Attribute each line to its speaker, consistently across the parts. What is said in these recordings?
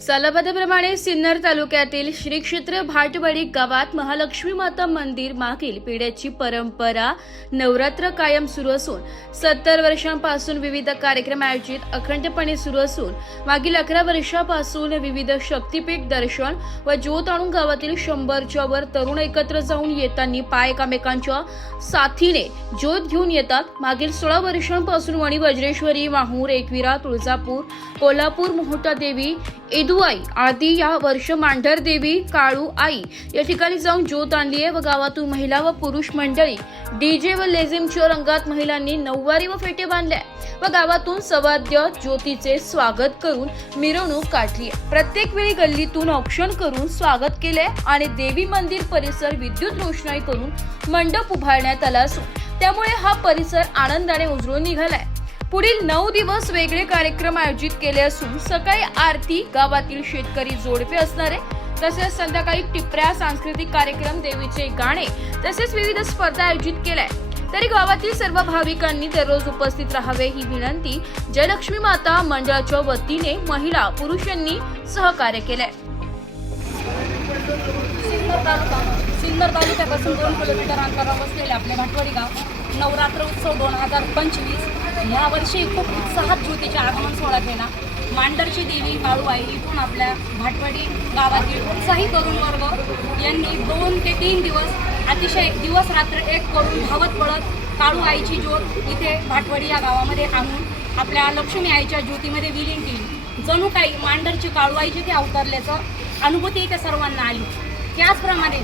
Speaker 1: सालाबादाप्रमाणे सिन्नर तालुक्यातील श्री क्षेत्र भाटवडी गावात महालक्ष्मी माता मंदिर मागील पिढ्याची परंपरा नवरात्र कायम सुरू असून सत्तर वर्षांपासून विविध कार्यक्रम आयोजित अखंडपणे सुरू असून मागील अकरा वर्षापासून विविध शक्तीपीठ दर्शन व ज्योत आणून गावातील शंभरच्या वर तरुण एकत्र जाऊन येताना पाय एकामेकांच्या साथीने ज्योत घेऊन येतात. मागील सोळा वर्षांपासून वणी वज्रेश्वरी माहूर एकविरा तुळजापूर कोल्हापूर मोहटा देवी येदुआई आदी या वर्ष मांढर देवी काळू आई या ठिकाणी जाऊन ज्योत आणली आहे. व गावातून महिला व पुरुष मंडळी डीजे व लेझिमच्या रंगात महिलांनी नऊवारी व फेटे बांधले व गावातून सवाद्य ज्योतीचे स्वागत करून मिरवणूक काढली आहे. प्रत्येक वेळी गल्लीतून औक्षण करून स्वागत केले आणि देवी मंदिर परिसर विद्युत रोषणाई करून मंडप उभारण्यात आला असून त्यामुळे हा परिसर आनंदाने उजळून निघालाय पुढील नऊ दिवस वेगळे कार्यक्रम आयोजित केले असून सकाळी आरती गावातील शेतकरी जोडपे असणारे तसेच संध्याकाळी टिपऱ्या सांस्कृतिक कार्यक्रम देवीचे गाणे तसेच विविध स्पर्धा आयोजित केल्या तरी गावातील सर्व भाविकांनी दररोज उपस्थित राहावे ही विनंती जयलक्ष्मी माता मंडळाच्या वतीने महिला पुरुषांनी सहकार्य केले
Speaker 2: सिन्नर तालुका सिन्नर तालुक्यापासून दोन किलोमीटर अंतरावर असलेले आपले भाटवाडी गाव नवरात्र उत्सव दोन हजार पंचवीस यावर्षी खूप उत्साहात ज्योतीचे आगमन सोहळा केला मांडरची देवी काळूबाई इथून आपल्या भाटवाडी गावातील उत्साही तरुण वर्ग यांनी दोन ते तीन दिवस अतिशय दिवस रात्र एक करून धावत पळत काळू आईची ज्योत इथे भाटवाडी या गावामध्ये आणून आपल्या लक्ष्मी आईच्या ज्योतीमध्ये विलीन केली. जणू काही मांडरची काळूआई जिथे अवतरल्याचं अनुभूती इथे सर्वांना आली. त्याचप्रमाणे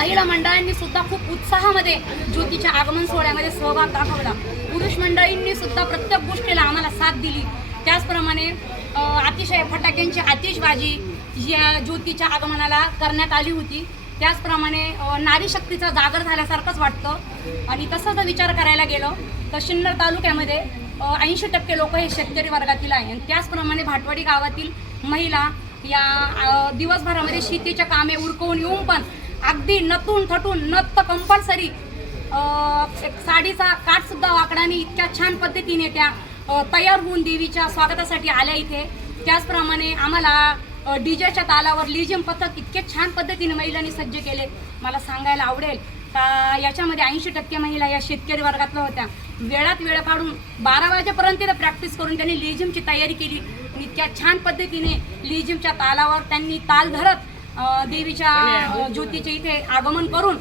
Speaker 2: महिला मंडळांनी सुद्धा खूप उत्साहामध्ये ज्योतीच्या आगमन सोहळ्यामध्ये सहभाग दाखवला. पुरुष मंडळींनी सुद्धा प्रत्येक गोष्टीला आम्हाला साथ दिली. त्याचप्रमाणे अतिशय फटाक्यांची आतिषबाजी या ज्योतीच्या आगमनाला करण्यात आली होती. त्याचप्रमाणे नारी शक्तीचा जागर झाल्यासारखंच वाटतं. आणि तसं जर विचार करायला गेलो तर शिन्नर तालुक्यामध्ये ऐंशी टक्के लोक हे शेतकरी वर्गातील आहे आणि त्याचप्रमाणे भाटवाडी गावातील महिला या दिवसभरामध्ये शेतीच्या कामे उरकवून येऊन पण अगदी नटून थटून नत कंपल्सरी एक साडीचा काठसुद्धा वाकडाने इतक्या छान पद्धतीने त्या तयार होऊन देवीच्या स्वागतासाठी आल्या इथे. त्याचप्रमाणे आम्हाला डीजेच्या तालावर लिजिम पथक इतके छान पद्धतीने महिलांनी सज्ज केले. मला सांगायला आवडेल का याच्यामध्ये ऐंशी टक्के महिला या शेतकरी वर्गातल्या होत्या. वेळात वेळ काढून बारा वाजेपर्यंत प्रॅक्टिस करून त्यांनी लिजिमची तयारी केली. आणि इतक्या छान पद्धतीने लिजिमच्या तालावर त्यांनी ताल धरत देवीच्या ज्योतीचे इथे आगमन करून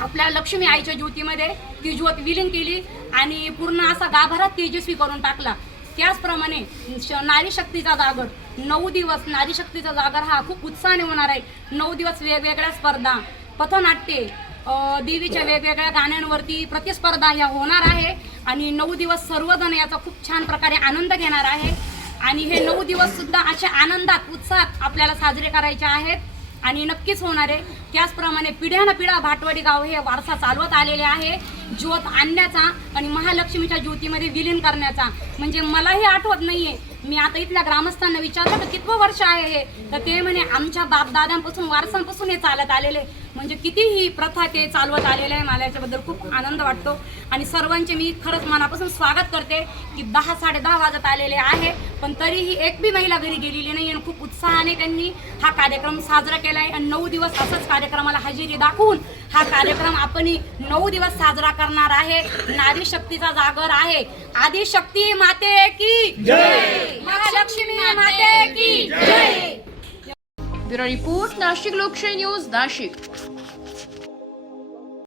Speaker 2: आपल्या लक्ष्मी आईच्या ज्योतीमध्ये ती ज्योत विलीन केली आणि पूर्ण असा गाभारा तेजस्वी करून टाकला. त्याचप्रमाणे श- नारी शक्तीचा जागर नऊ दिवस नारी शक्तीचा जागर हा खूप उत्साहाने होणार आहे. नऊ दिवस वेगवेगळ्या स्पर्धा पथनाट्ये देवीच्या वेगवेगळ्या गाण्यांवरती प्रतिस्पर्धा ह्या होणार आहे आणि नऊ दिवस सर्वजण याचा खूप छान प्रकारे आनंद घेणार आहे. आणि हे नऊ दिवस सुद्धा अशा आनंदात उत्साहात आपल्याला साजरे करायचे आहेत. आणि नक्कीच होणार आहे. त्याचप्रमाणे पिढ्यानं पिढ्या भाटवाडी गाव हे वारसा चालवत आलेले आहे. ज्योत आणण्याचा आणि महालक्ष्मीच्या ज्योतीमध्ये विलीन करण्याचा. म्हणजे मलाही आठवत नाहीये. मी आता इथल्या ग्रामस्थांना विचारलं तर कितवं वर्ष आहे हे? तर ते म्हणे आमच्या बापदाद्यांपासून वारसांपासून हे चालत आलेले. म्हणजे किती ही प्रथा ते चालवत आलेले आहे मला याच्याबद्दल खूप आनंद वाटतो. आणि सर्वांचे मी खरंच मनापासून स्वागत करते की दहा साडे दहा वाजत आलेले आहे पण तरीही एक बी महिला घरी गेलेली नाही आणि खूप उत्साहाने त्यांनी हा कार्यक्रम साजरा केला आहे आणि नऊ दिवस असंच कार्यक्रमाला हजेरी दाखवून हा कार्यक्रम आपण नऊ दिवस साजरा करणार आहे. नारी शक्तीचा जागर आहे. आदी शक्ती माते की जय. महालक्ष्मी माते की जय.
Speaker 1: ब्युरो रिपोर्ट नाशिक लोकशाही न्यूज नाशिक.